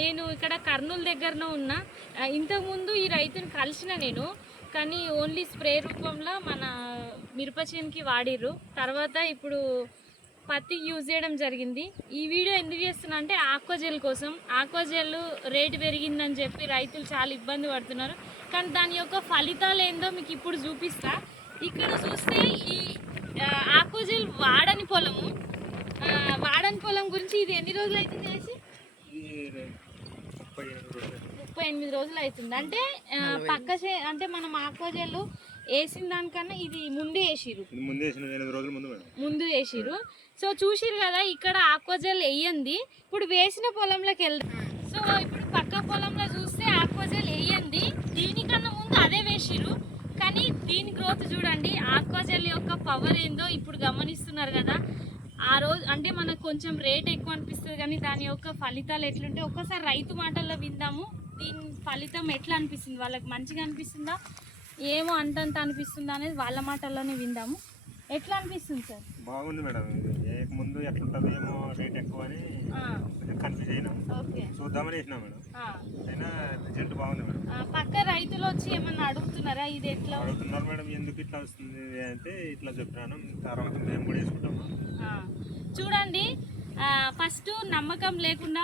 నేను ఇక్కడ కర్నూలు దగ్గరనే ఉన్నా. ఇంతకుముందు ఈ రైతుని కలిసిన నేను, కానీ ఓన్లీ స్ప్రే రూపంలో మన మిరప చేనుకి వాడిర్రు. తర్వాత ఇప్పుడు పత్తికి యూజ్ చేయడం జరిగింది. ఈ వీడియో ఎందుకు చేస్తున్నా అంటే ఆక్వాజెల్ కోసం. ఆక్వాజెల్ రేటు పెరిగిందని చెప్పి రైతులు చాలా ఇబ్బంది పడుతున్నారు. కానీ దాని యొక్క ఫలితాలు ఏందో మీకు ఇప్పుడు చూపిస్తా. ఇక్కడ చూస్తే ఈ ఆక్వాజెల్ వాడని పొలం గురించి ఇది ఎన్ని రోజులు అవుతుంది చేసి? 38 రోజులు అవుతుంది. అంటే అంటే మనం ఆక్వాజెల్ వేసిన దానికన్నా ఇది ముందు వేసిరు. సో చూసిరు కదా, ఇక్కడ ఆక్వాజెల్ వేయండి. ఇప్పుడు వేసిన పొలంలోకి వెళ్దాం. సో ఇప్పుడు పక్క పొలంలో చూస్తే ఆక్వాజెల్ వేయండి, దీనికన్నా ముందు అదే వేసిరు. కానీ దీని గ్రోత్ చూడండి, ఆక్వాజెల్ యొక్క పవర్ ఏందో ఇప్పుడు గమనిస్తున్నారు కదా. ఆ రోజు అంటే మనకు కొంచెం రేట్ ఎక్కువ అనిపిస్తుంది, కానీ దాని యొక్క ఫలితాలు ఎట్లుంటే ఒక్కసారి రైతు మాటల్లో విందాము. దీని ఫలితం ఎట్లా అనిపిస్తుంది, వాళ్ళకి మంచిగా అనిపిస్తుందా, ఏమో అంతంత అనిపిస్తుందా అనేది వాళ్ళ మాటల్లోనే విందాము. ఎట్లా అనిపిస్తుంది సార్? బాగుంది మేడం. ముందు ఎట్లుంటుంది ఏమో రేట్ ఎక్కువ అని కన్ఫ్యూజ్ అయినాం. చూద్దామని వేసినాం మేడం. అయినా రిజల్ట్ బాగుంది మేడం. పక్క రైతులు వచ్చి ఏమన్నా అడుగుతున్నారా ఇది ఎట్లా? అడుగుతున్నారు మేడం, ఎందుకు ఇట్లా వస్తుంది అంటే ఇట్లా చెప్పినాను. తర్వాత మేము కూడా వేసుకుంటాము. చూడండి, ఫస్ట్ నమ్మకం లేకుండా